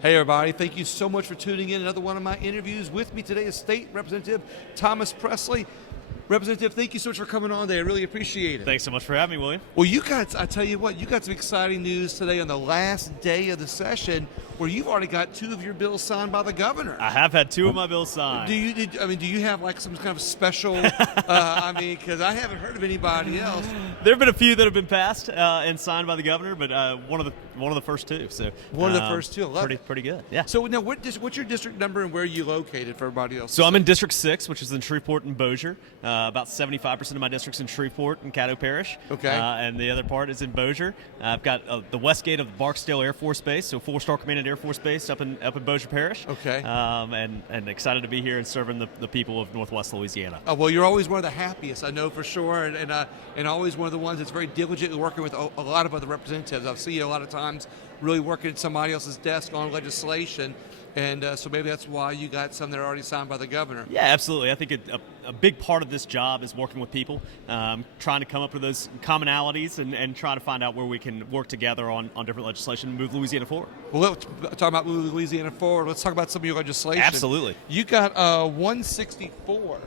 Hey everybody, thank you so much for tuning in. Another one of my interviews. With me today is State Representative Thomas Presley. Representative, thank you so much for coming on today. I really appreciate it. Thanks so much for having me, William. Well, I tell you what, you got some exciting news today on the last day of the session where you've already got 2 of your bills signed by the governor. I have had 2 of my bills signed. Do you have like some kind of special, because I haven't heard of anybody else. There have been a few that have been passed and signed by the governor, but one of the first 2. So one of the first 2. Pretty good. Yeah. So now, what's your district number and where are you located for everybody else? So I'm in District 6, which is in Shreveport and Bossier. About 75% of my district's in Shreveport and Caddo Parish. Okay. And the other part is in Bossier. I've got the west gate of Barksdale Air Force Base, so 4-star commanded Air Force Base up in Bossier Parish. Okay. And excited to be here and serving the people of Northwest Louisiana. Well, you're always one of the happiest, I know for sure, and always one of the ones that's very diligently working with a lot of other representatives. I've seen you a lot of times really working at somebody else's desk on legislation, and so maybe that's why you got some that are already signed by the governor. Yeah, absolutely. I think a big part of this job is working with people, trying to come up with those commonalities and try to find out where we can work together on different legislation and move Louisiana forward. Well, let's talk about moving Louisiana forward. Let's talk about some of your legislation. Absolutely. You got 164.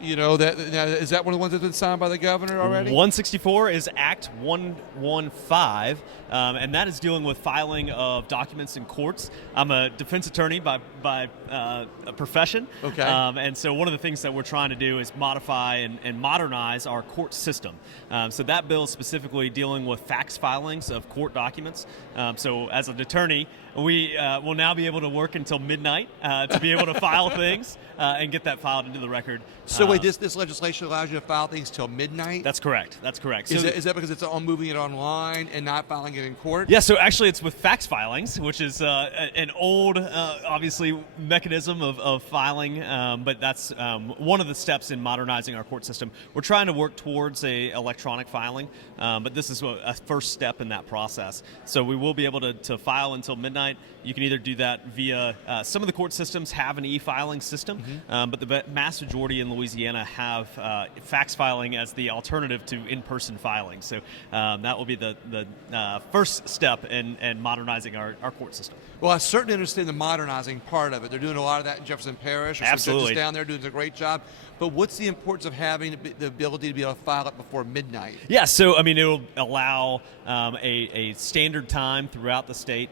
You know, is that one of the ones that's been signed by the governor already? 164 is Act 115, and that is dealing with filing of documents in courts. I'm a defense attorney by profession. Okay. And so one of the things that we're trying to do is modify and modernize our court system. So that bill is specifically dealing with fax filings of court documents. So as an attorney, we will now be able to work until midnight to be able to file things and get that filed into the record. So wait, this legislation allows you to file things till midnight? That's correct. That's correct. Is that because it's on moving it online and not filing it in court? Yeah, so actually it's with fax filings, which is an old, obviously, mechanism of filing, but that's one of the steps in modernizing our court system. We're trying to work towards a electronic filing, but this is a first step in that process. So we will be able to file until midnight. You can either do that via, some of the court systems have an e-filing system, but the vast majority in Louisiana have fax filing as the alternative to in-person filing. So that will be the first step in modernizing our court system. Well, I certainly understand the modernizing part of it. They're doing a lot of that in Jefferson Parish. Absolutely. Judges down there doing a great job. But what's the importance of having the ability to be able to file it before midnight? Yeah, so I mean, it'll allow a standard time throughout the state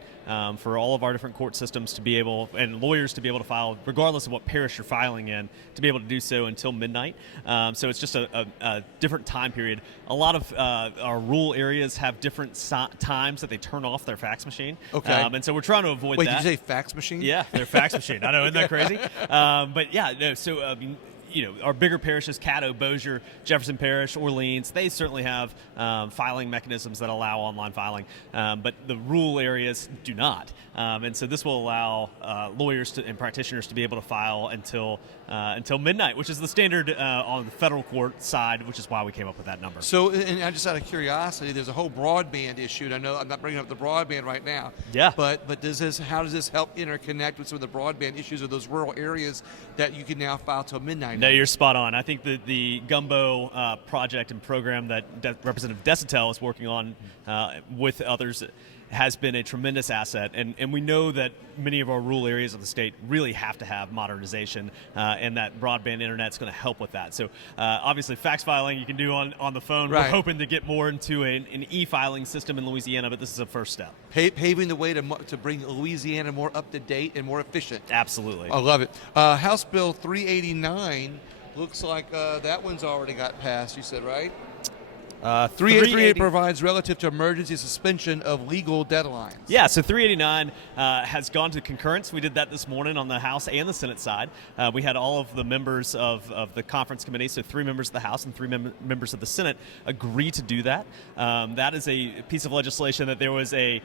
for all of our different court systems to be able, and lawyers to be able to file, regardless of what parish you're filing in, to be able to do so until midnight. So it's just a different time period. A lot of our rural areas have different times that they turn off their fax machine. Okay. And so we're trying to avoid that. Wait, did you say fax machine? Yeah, their fax machine. I know, isn't that crazy? But yeah, no, so our bigger parishes, Caddo, Bossier, Jefferson Parish, Orleans, they certainly have filing mechanisms that allow online filing, but the rural areas do not. And so this will allow lawyers and practitioners to be able to file until midnight, which is the standard on the federal court side, which is why we came up with that number. So, and I just out of curiosity, there's a whole broadband issue. And I know I'm not bringing up the broadband right now. Yeah. But how does this help interconnect with some of the broadband issues of those rural areas that you can now file till midnight? No, you're spot on. I think that the Gumbo project and program that Representative Desitel is working on with others has been a tremendous asset, and we know that many of our rural areas of the state really have to have modernization, and that broadband internet is going to help with that. So obviously fax filing you can do on the phone. Right. We're hoping to get more into an e-filing system in Louisiana, but this is a first step. Paving the way to bring Louisiana more up to date and more efficient. Absolutely. I love it. House Bill 389 looks like that one's already got passed, you said, right? 388 provides relative to emergency suspension of legal deadlines. Yeah, so 389 has gone to concurrence. We did that this morning on the House and the Senate side. We had all of the members of the conference committee, so 3 members of the House and 3 members of the Senate, agree to do that. That is a piece of legislation that there was a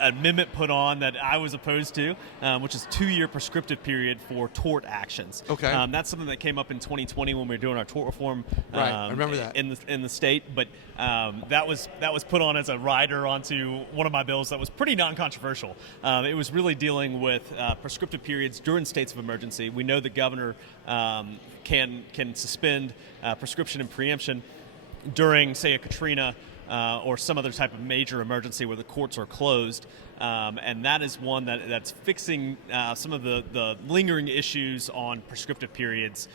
amendment put on that I was opposed to, which is 2-year prescriptive period for tort actions. Okay. That's something that came up in 2020 when we were doing our tort reform. Right, I remember that. In the state, but that was put on as a rider onto one of my bills that was pretty non-controversial. It was really dealing with prescriptive periods during states of emergency. We know the governor can suspend prescription and preemption during, say, a Katrina or some other type of major emergency where the courts are closed. And that is one that's fixing some of the lingering issues on prescriptive periods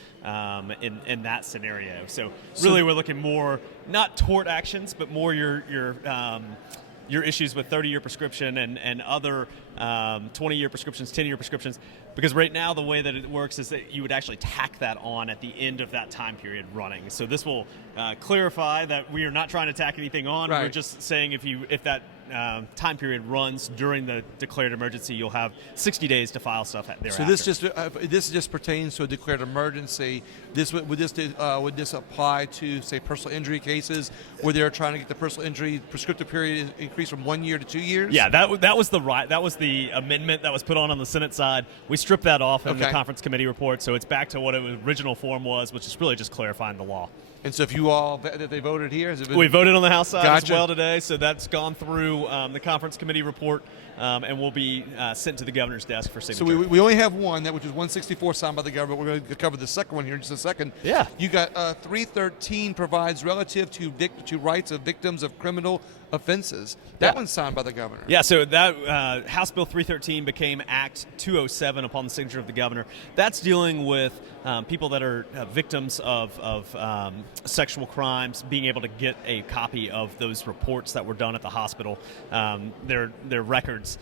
in that scenario. So really, we're looking more not tort actions, but more your issues with 30-year prescription and other 20-year prescriptions, 10-year prescriptions. Because right now the way that it works is that you would actually tack that on at the end of that time period running. So this will clarify that we are not trying to tack anything on. Right. We're just saying if that time period runs during the declared emergency, you'll have 60 days to file stuff thereafter. So this just pertains to a declared emergency. Would this apply to, say, personal injury cases where they're trying to get the personal injury prescriptive period increased from 1 year to 2 years? Yeah, that was the amendment that was put on the Senate side. We stripped that off in the conference committee report, so it's back to what its original form was, which is really just clarifying the law. And so if you all, that they voted here? We voted on the House side Gotcha. as well today, so that's gone through the conference committee report and will be sent to the governor's desk for signature. So we only have one, which is 164 signed by the governor. We're going to cover the second one here in just a second. Yeah. You got 313 provides relative to rights of victims of criminal offenses. That one's signed by the governor. Yeah, so that House Bill 313 became Act 207 upon the signature of the governor. That's dealing with people that are victims of sexual crimes, being able to get a copy of those reports that were done at the hospital, their records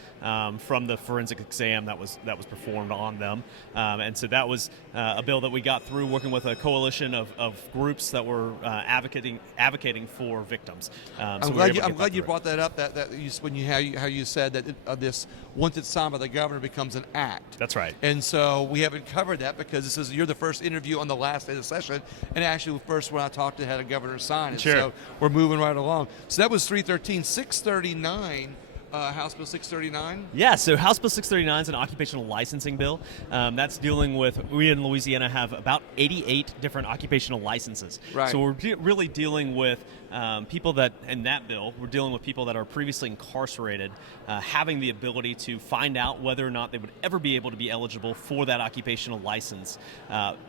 from the forensic exam that was performed on them. And so that was a bill that we got through working with a coalition of groups that were advocating for victims. I'm glad you brought that up. How you said that this, once it's signed by the governor, becomes an act. That's right. And so we haven't covered that because you're the first interview on the last day of the session, and actually the first one I talked to had a governor sign it. Sure. So we're moving right along. So that was 313. 639. House Bill 639? Yeah, so House Bill 639 is an occupational licensing bill. That's dealing with, we in Louisiana have about 88 different occupational licenses. Right. So we're really dealing with people that, in that bill, we're dealing with people that are previously incarcerated, having the ability to find out whether or not they would ever be able to be eligible for that occupational license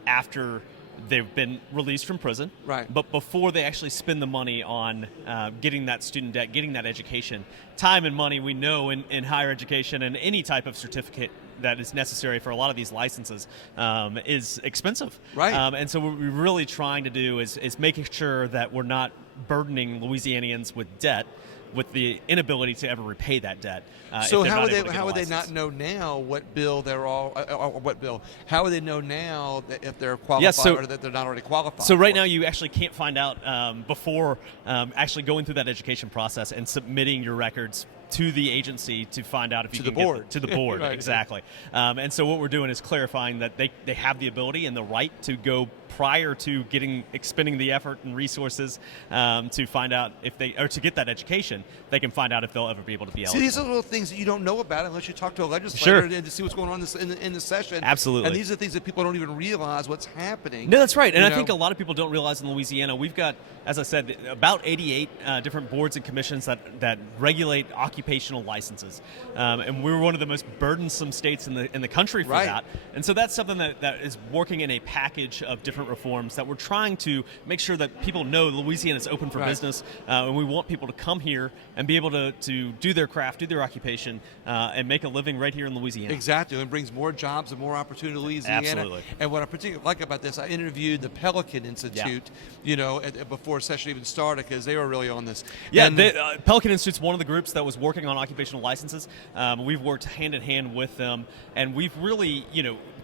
after they've been released from prison, right? But before they actually spend the money on getting that student debt, getting that education, time and money, we know in higher education and any type of certificate that is necessary for a lot of these licenses is expensive, right? And so what we're really trying to do is making sure that we're not burdening Louisianians with debt, with the inability to ever repay that debt. So how would they not know now what bill they're all, or what bill? How would they know now that if they're qualified or that they're not already qualified? So right now you actually can't find out before actually going through that education process and submitting your records to the agency to find out if you can get to the board. Right. Exactly. And so what we're doing is clarifying that they have the ability and the right to go prior to expending the effort and resources to find out if to get that education, they can find out if they'll ever be able to be eligible. See, these are little things that you don't know about unless you talk to a legislator Sure. and to see what's going on in the session. Absolutely. And these are things that people don't even realize what's happening. No, that's right. And I think a lot of people don't realize in Louisiana, we've got, as I said, about 88 different boards and commissions that regulate occupational licenses. And we're one of the most burdensome states in the country for that. And so that's something that is working in a package of different reforms that we're trying to make sure that people know Louisiana is open for business. And we want people to come here and be able to do their craft, do their occupation, and make a living right here in Louisiana. Exactly. It brings more jobs and more opportunity to Louisiana. Absolutely. And what I particularly like about this, I interviewed the Pelican Institute, before session even started because they were really on this. Yeah, Pelican Institute's one of the groups that was working on occupational licenses. We've worked hand in hand with them, and we've really,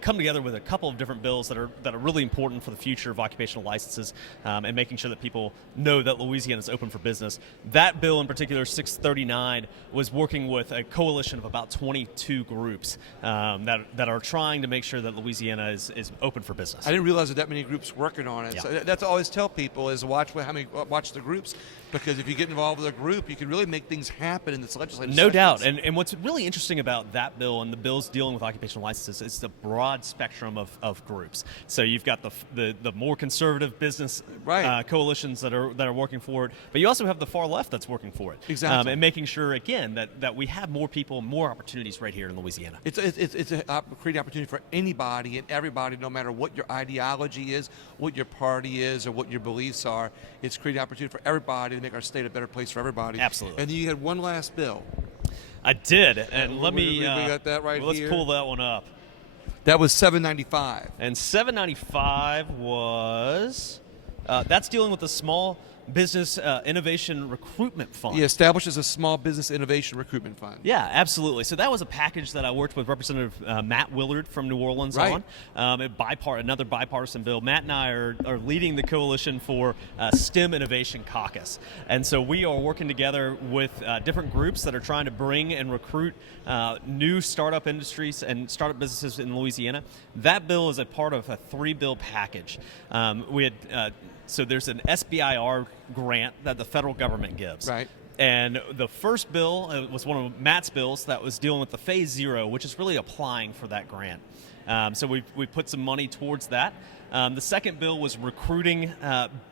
come together with a couple of different bills that are really important for the future of occupational licenses and making sure that people know that Louisiana is open for business. That bill in particular, 639, was working with a coalition of about 22 groups that are trying to make sure that Louisiana is open for business. I didn't realize that many groups working on it. Yeah. So that's what I always tell people is watch the groups, because if you get involved with a group, you can really make things happen in the this legislative No session. doubt. And what's really interesting about that bill and the bills dealing with occupational licenses is the broad spectrum of groups. So you've got the more conservative business Right. coalitions that are working for it, but you also have the far left that's working for it. Exactly. And making sure, again, that we have more people, more opportunities right here in Louisiana. It's a creating opportunity for anybody and everybody, no matter what your ideology is, what your party is, or what your beliefs are. It's creating opportunity for everybody to make our state a better place for everybody. Absolutely. And then you had one last bill. I did, and let me. we got that right let's here. pull that one up. That was 795. And 795 was that's dealing with the Small Business Innovation Recruitment Fund. He establishes a small business innovation recruitment fund. Yeah, absolutely. So that was a package that I worked with Representative Matt Willard from New Orleans Right. on. Another bipartisan bill. Matt and I are leading the coalition for STEM Innovation Caucus. And so we are working together with different groups that are trying to bring and recruit new startup industries and startup businesses in Louisiana. That bill is a part of a 3-bill package. So there's an SBIR grant that the federal government gives. Right. And the first bill was one of Matt's bills that was dealing with the Phase 0, which is really applying for that grant. So we put some money towards that. The second bill was recruiting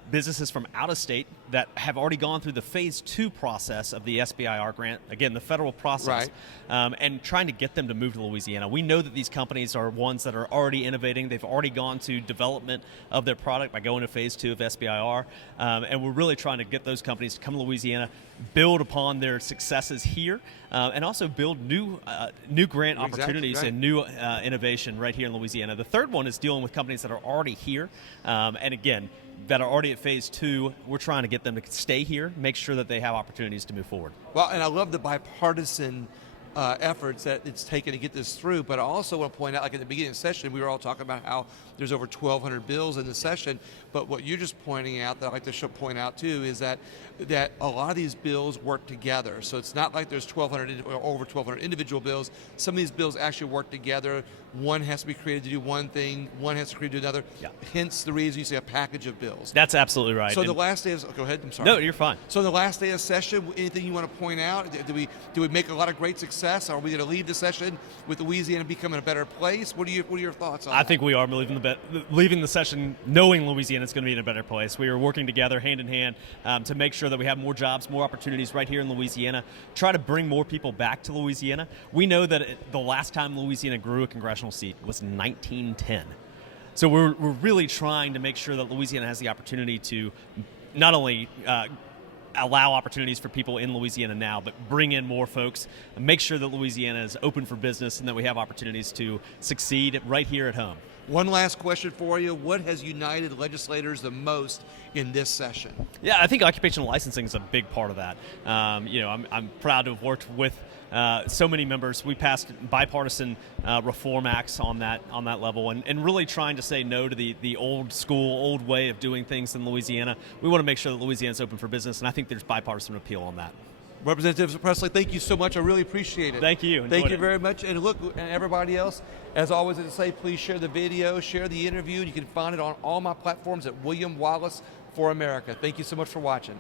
businesses from out of state that have already gone through the Phase 2 process of the SBIR grant, again, the federal process, and trying to get them to move to Louisiana. We know that these companies are ones that are already innovating. They've already gone to development of their product by going to Phase 2 of SBIR, and we're really trying to get those companies to come to Louisiana, build upon their successes here, and also build new grant opportunities right. and new innovation right here in Louisiana. The third one is dealing with companies that are already here, and again, that are already at Phase 2. We're trying to get them to stay here, make sure that they have opportunities to move forward. Well, and I love the bipartisan efforts that it's taken to get this through, but I also want to point out, like at the beginning of the session, we were all talking about how there's over 1,200 bills in the session, but what you're just pointing out that I like to point out too is that a lot of these bills work together. So it's not like there's 1,200 or over 1,200 individual bills. Some of these bills actually work together. One has to be created to do one thing, one has to be created to do another. Yeah. Hence the reason you see a package of bills. That's absolutely right. So the last day go ahead, I'm sorry. No, you're fine. So the last day of session, anything you want to point out? Do we make a lot of great success? Are we going to leave the session with Louisiana becoming a better place? What are your thoughts on that? I think we are leaving the session knowing Louisiana is going to be in a better place. We are working together hand in hand to make sure that we have more jobs, more opportunities right here in Louisiana, try to bring more people back to Louisiana. We know that the last time Louisiana grew a congressional seat was 1910. So we're really trying to make sure that Louisiana has the opportunity to not only allow opportunities for people in Louisiana now, but bring in more folks and make sure that Louisiana is open for business and that we have opportunities to succeed right here at home. One last question for you. What has united legislators the most in this session? Yeah, I think occupational licensing is a big part of that. I'm proud to have worked with so many members. We passed bipartisan reform acts on that level, and really trying to say no to the old school, old way of doing things in Louisiana. We want to make sure that Louisiana is open for business, and I think there's bipartisan appeal on that. Representative Presley, thank you so much. I really appreciate it. Thank you. Thank you Enjoyed it. very much. And look, and everybody else, as always, as I say, please share the video, share the interview. You can find it on all my platforms at William Wallace for America. Thank you so much for watching.